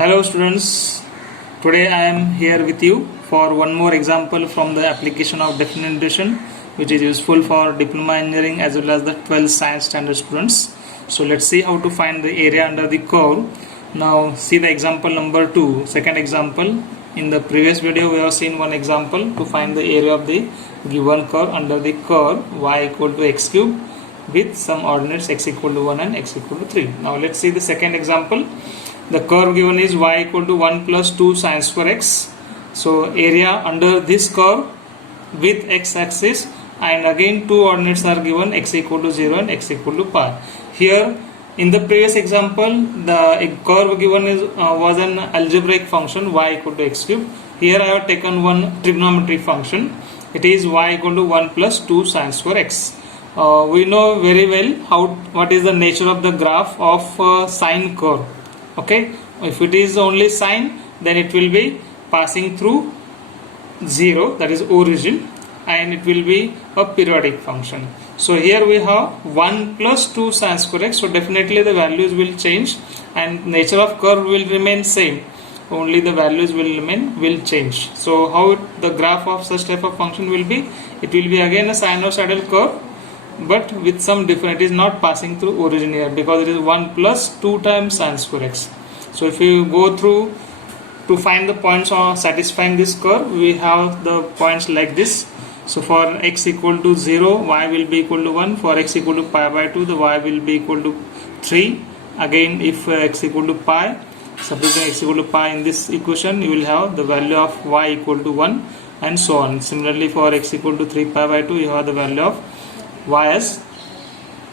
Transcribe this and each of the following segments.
Hello students, today I am here with you for one more example from the application of definite addition, which is useful for diploma engineering as well as the 12th science standard students. So let's see how to find the area under the curve. Now see the example number 2, second example. In the previous video we have seen one example to find the area of the given curve under the curve y equal to x cube with some ordinates x equal to 1 and x equal to 3. Now let's see the second example. The curve given is y equal to 1 plus 2 sine square x. So area under this curve with x axis, and again two ordinates are given, x equal to 0 and x equal to pi. Here in the previous example the curve given is was an algebraic function y equal to x cube. Here I have taken one trigonometry function. It is y equal to 1 plus 2 sine square x. We know very well what is the nature of the graph of sine curve. Okay, if it is only sine, then it will be passing through 0, that is origin, and it will be a periodic function. So here we have 1 plus 2 sine square x, so definitely the values will change and nature of curve will remain same, only the values will change. So how the graph of such type of function will be? It will be again a sinusoidal curve, but with some difference. It is not passing through origin here because it is 1 plus 2 times sine square x. So if you go through to find the points on satisfying this curve, we have the points like this. So for x equal to 0, y will be equal to 1. For x equal to pi by 2, the y will be equal to 3. Again, if x equal to pi, substituting x equal to pi in this equation, you will have the value of y equal to 1 and so on. Similarly, for x equal to 3 pi by 2, you have the value of y as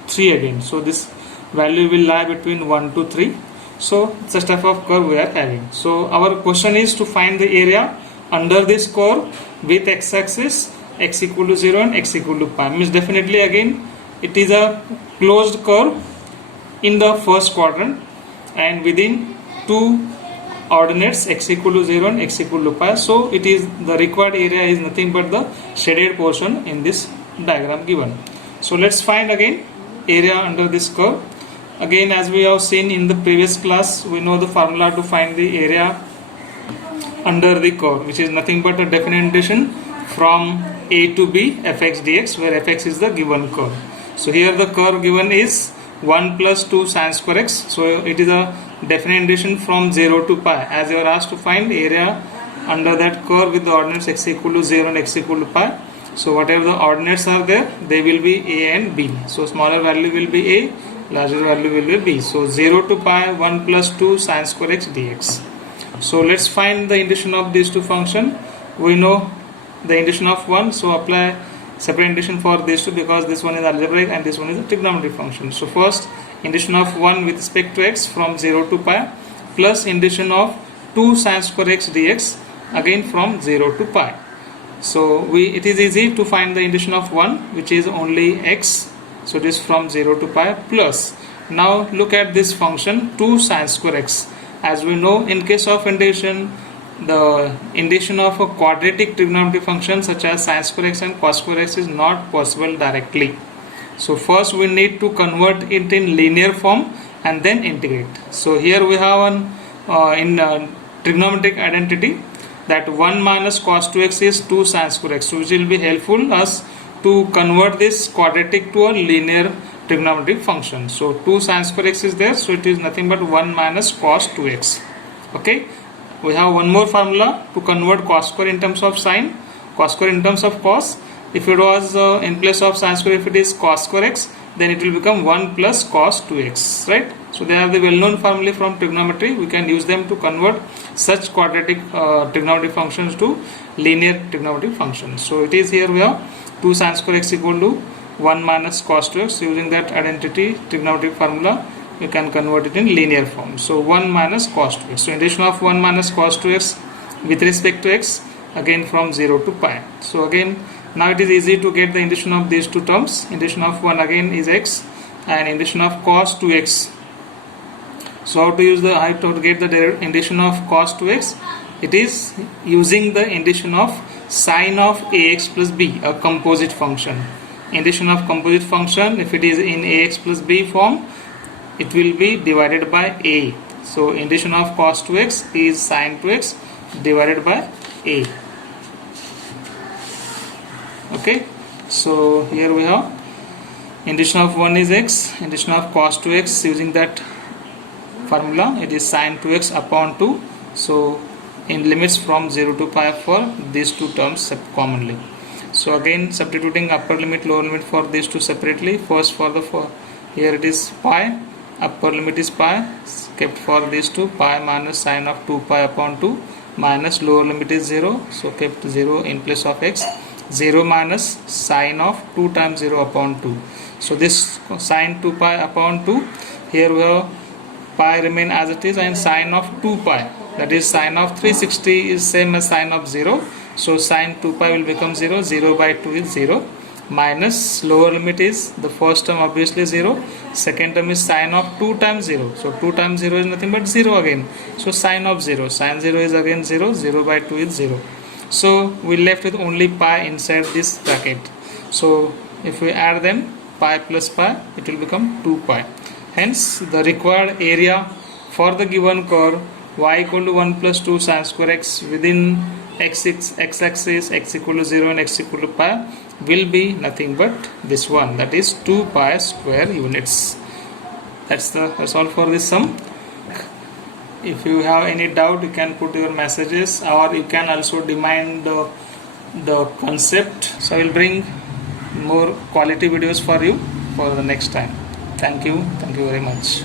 3 again. So this value will lie between 1 to 3. So such type of curve we are having. So our question is to find the area under this curve with x-axis, x equal to 0 and x equal to pi. Means definitely again it is a closed curve in the first quadrant and within two ordinates x equal to 0 and x equal to pi. So it is the required area is nothing but the shaded portion in this diagram given. So let's find again area under this curve. Again, as we have seen in the previous class, we know the formula to find the area under the curve, which is nothing but a definite addition from a to b fx dx, where fx is the given curve. So here the curve given is 1 plus 2 sine square x. So it is a definite addition from 0 to pi, as you are asked to find area under that curve with the ordinates x equal to 0 and x equal to pi. So whatever the ordinates are there, they will be a and b. So smaller value will be a, larger value will be b. So 0 to pi 1 plus 2 sine square x dx. So let's find the integration of these two functions. We know the integration of 1, so apply separate integration for these two because this one is algebraic and this one is a trigonometric function. So first integration of 1 with respect to x from 0 to pi plus integration of 2 sine square x dx again from 0 to pi. So it is easy to find the integration of 1, which is only x. So it is from 0 to pi plus. Now look at this function 2 sine square x. As we know, in case of integration, the integration of a quadratic trigonometric function such as sine square x and cos square x is not possible directly. So first we need to convert it in linear form and then integrate. So here we have an trigonometric identity that 1 minus cos 2x is 2 sine square x, which will be helpful us to convert this quadratic to a linear trigonometric function. So 2 sine square x is there, so it is nothing but 1 minus cos 2x. Okay, we have one more formula to convert cos square in terms of sine, cos square in terms of cos. If it was in place of sine square, if it is cos square x, then it will become 1 plus cos 2x, right? So they are the well-known formulae from trigonometry. We can use them to convert such quadratic trigonometric functions to linear trigonometric functions. So it is here we have 2 sine square x equal to 1 minus cos 2x. Using that identity trigonometric formula, you can convert it in linear form. So 1 minus cos 2x. So integration of 1 minus cos 2x with respect to x again from 0 to pi. So again, now it is easy to get the integration of these two terms. Integration of 1 again is x and integration of cos 2x. So how to get the integration of cos 2x? It is using the integration of sine of ax plus b, a composite function. Integration of composite function, if it is in ax plus b form, it will be divided by a. So integration of cos 2x is sin 2x divided by a. Okay, so here we have integration of 1 is x, integration of cos 2x using that formula, it is sin 2x upon 2. So in limits from 0 to pi for these two terms commonly. So again substituting upper limit lower limit for these two separately. First for here it is pi, upper limit is pi, kept for these two, pi minus sin of 2 pi upon 2 minus lower limit is 0, so kept 0 in place of x, 0 minus sin of 2 times 0 upon 2. So this sin 2 pi upon 2, here we have pi remain as it is and sin of 2 pi, that is sin of 360 is same as sin of 0. So sin 2 pi will become 0, 0 by 2 is 0, minus lower limit is the first term obviously 0, second term is sin of 2 times 0. So 2 times 0 is nothing but 0 again. So sin of 0, sin 0 is again 0, 0 by 2 is 0. So we left with only pi inside this bracket. So if we add them, pi plus pi, it will become 2 pi. Hence the required area for the given curve y equal to 1 plus 2 sin square x within x axis x equal to 0 and x equal to pi will be nothing but this one, that is 2 pi square units. That's all for this sum. If you have any doubt, you can put your messages, or you can also demand the concept. So I will bring more quality videos for you for the next time. Thank you very much.